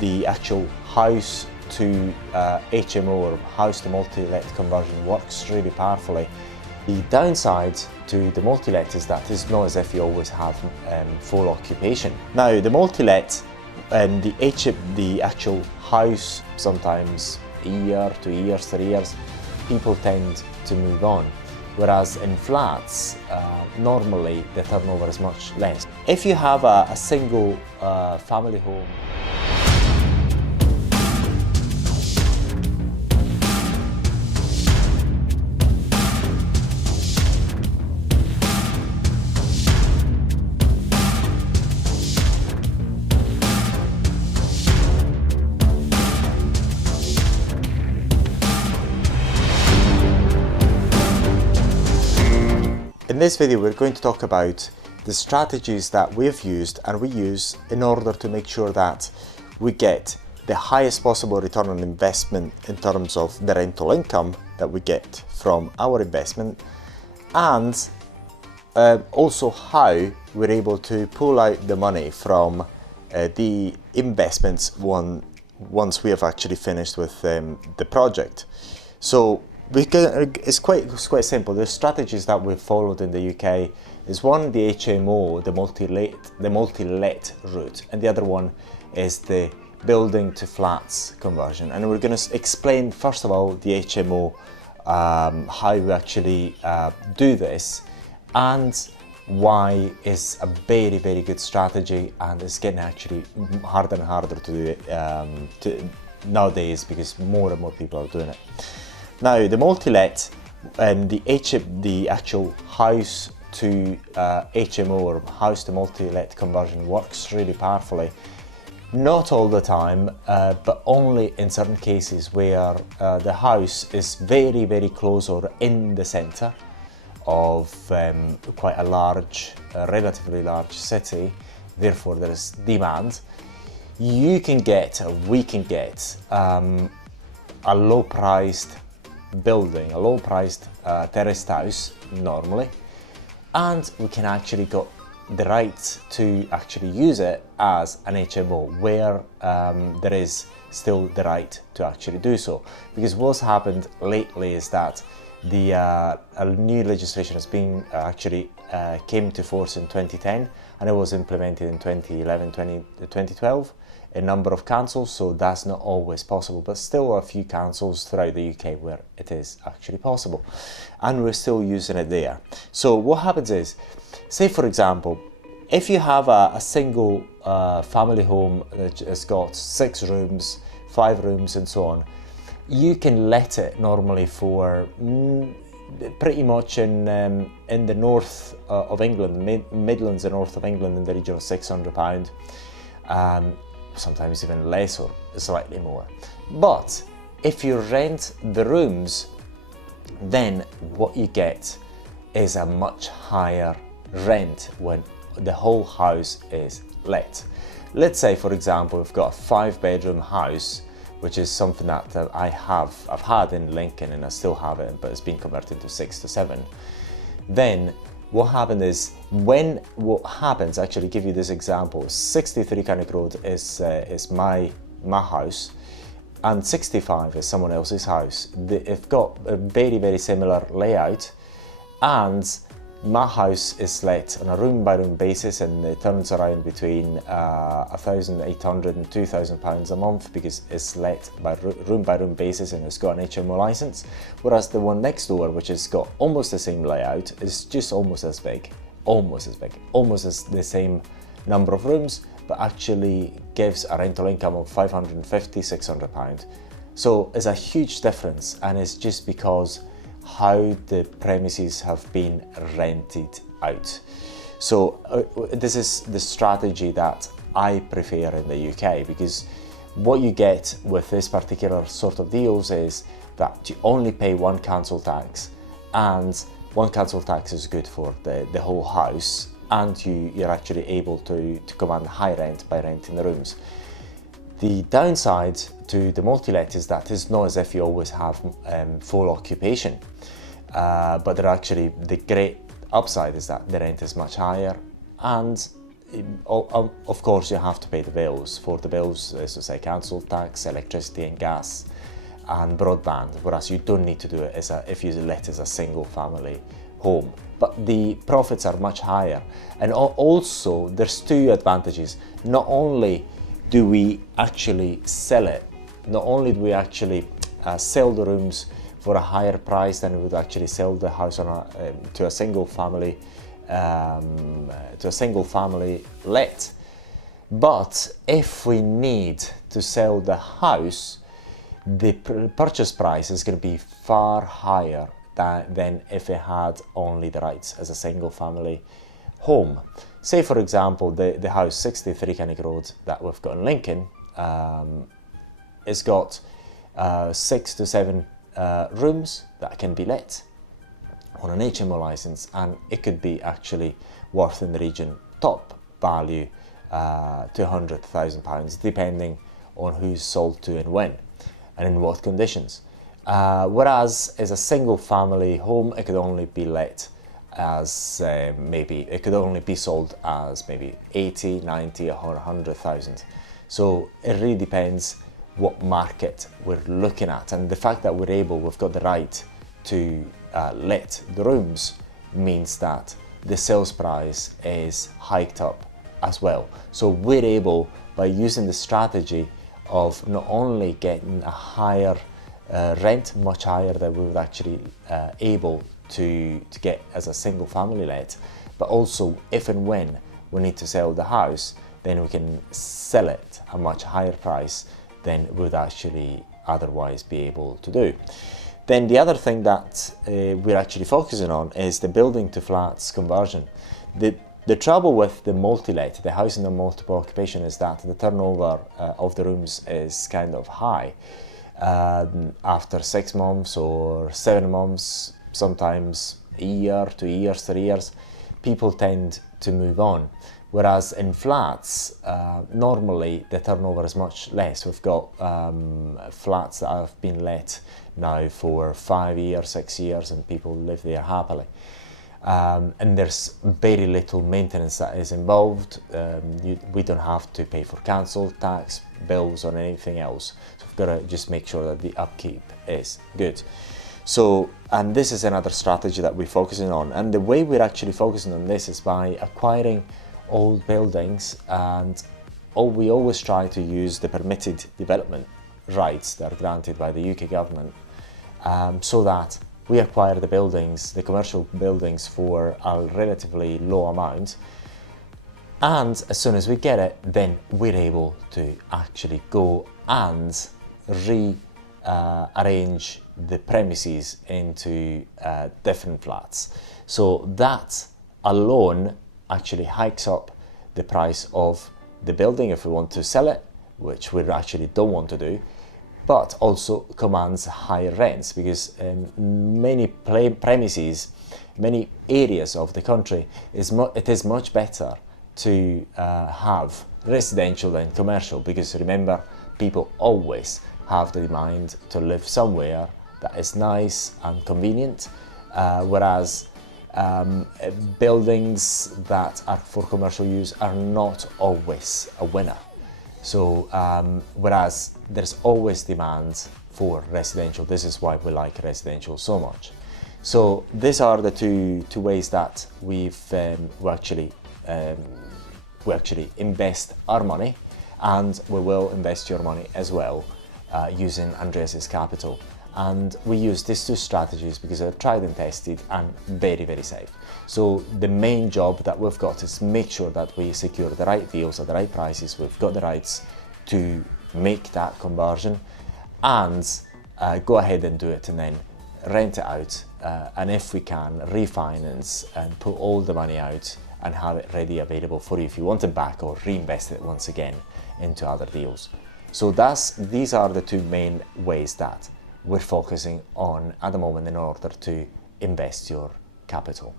the actual house to HMO or house to multi-let conversion works really powerfully. The downside to the multi-let is that it's not as if you always have full occupation. Now the multi-let and the actual house, sometimes a year, 2 years, 3 years, people tend to move on. Whereas in flats, normally the turnover is much less. If you have a single family home, in this video we're going to talk about the strategies that we've used and we use in order to make sure that we get the highest possible return on investment in terms of the rental income that we get from our investment, and also how we're able to pull out the money from the investments once we have actually finished with the project. So it's quite simple. The strategies that we've followed in the UK is one, the HMO, the multi-let route, and the other one is the building to flats conversion. And we're going to explain first of all the HMO, how we actually do this, and why it's a very, very good strategy, and it's getting actually harder and harder to do it nowadays because more and more people are doing it. Now the multi-let and the actual house to HMO or house to multi-let conversion works really powerfully. Not all the time, but only in certain cases where the house is very, very close or in the centre of quite a large, relatively large city, therefore there is demand. We can get a low-priced building, a low-priced terraced house normally, and we can actually got the right to actually use it as an HMO where there is still the right to actually do so. Because what's happened lately is that the a new legislation has been actually came to force in 2010 and it was implemented in 2011, 2012. A number of councils, so that's not always possible, but still a few councils throughout the UK where it is actually possible, and we're still using it there. So what happens is, say for example, if you have a single family home that has got 6 rooms, 5 rooms and so on, you can let it normally for pretty much in the north of England, Midlands and north of England, in the region of £600. Sometimes even less or slightly more. But if you rent the rooms, then what you get is a much higher rent when the whole house is let. Let's say for example we've got a 5-bedroom house, which is something that I've had in Lincoln and I still have it, but it's been converted to 6 to 7. Then what happened is, actually give you this example, 63 Cannock Road is my house, and 65 is someone else's house. They've got a very, very similar layout, and my house is let on a room by room basis, and it turns around between £1,800 and £2,000 a month because it's let by room basis and it's got an HMO license. Whereas the one next door, which has got almost the same layout, is just almost as big, almost as the same number of rooms, but actually gives a rental income of £550, £600. So it's a huge difference, and it's just because how the premises have been rented out. So this is the strategy that I prefer in the UK, because what you get with this particular sort of deals is that you only pay one council tax, and one council tax is good for the whole house, and you're actually able to command high rent by renting the rooms. The downside to the multi-let is that it's not as if you always have full occupation, but the great upside is that the rent is much higher, and of course you have to pay the bills. For the bills, as I say, council tax, electricity and gas, and broadband, whereas you don't need to do it if you let as a single family home. But the profits are much higher, and also there's two advantages. Not only do we actually sell it, not only do we actually sell the rooms for a higher price than we would actually sell the house to a single family let, but if we need to sell the house, the purchase price is going to be far higher than if it had only the rights as a single family home. Say for example the house 63 Kennick Road that we've got in Lincoln, it's got 6 to 7 rooms that can be let on an HMO license, and it could be actually worth in the region top value £200,000 depending on who's sold to and when and in what conditions. Whereas as a single family home, it could only be let as it could only be sold as maybe 80, 90 or 100,000. So it really depends what market we're looking at, and the fact that we've got the right to let the rooms means that the sales price is hiked up as well. So we're able, by using the strategy of not only getting a higher rent, much higher than we would actually able to get as a single family let, but also if and when we need to sell the house, then we can sell it at a much higher price than we would actually otherwise be able to do. Then the other thing that we're actually focusing on is the building to flats conversion. The trouble with the multi-let, the housing and multiple occupation, is that the turnover of the rooms is kind of high. After 6 months or 7 months, sometimes a year, 2 years, 3 years, people tend to move on. Whereas in flats, normally the turnover is much less. We've got flats that have been let now for 5 years, 6 years, and people live there happily. And there's very little maintenance that is involved. We don't have to pay for council tax, bills or anything else. So we've got to just make sure that the upkeep is good. So, and this is another strategy that we're focusing on. And the way we're actually focusing on this is by acquiring old buildings, and we always try to use the permitted development rights that are granted by the UK government, so that we acquire the buildings, the commercial buildings, for a relatively low amount, and as soon as we get it, then we're able to actually go and arrange the premises into different flats. So that alone actually hikes up the price of the building if we want to sell it, which we actually don't want to do, but also commands higher rents, because many premises, many areas of the country, it is much better to have residential than commercial, because remember, people always have the mind to live somewhere that is nice and convenient, whereas buildings that are for commercial use are not always a winner. So whereas there's always demand for residential, this is why we like residential so much. So these are the two ways that we actually invest our money, and we will invest your money as well using Andreas's capital. And we use these two strategies because they're tried and tested and very, very safe. So the main job that we've got is make sure that we secure the right deals at the right prices. We've got the rights to make that conversion, and go ahead and do it, and then rent it out, and if we can, refinance and put all the money out and have it ready available for you if you want it back, or reinvest it once again into other deals. So these are the two main ways that we're focusing on at the moment in order to invest your capital.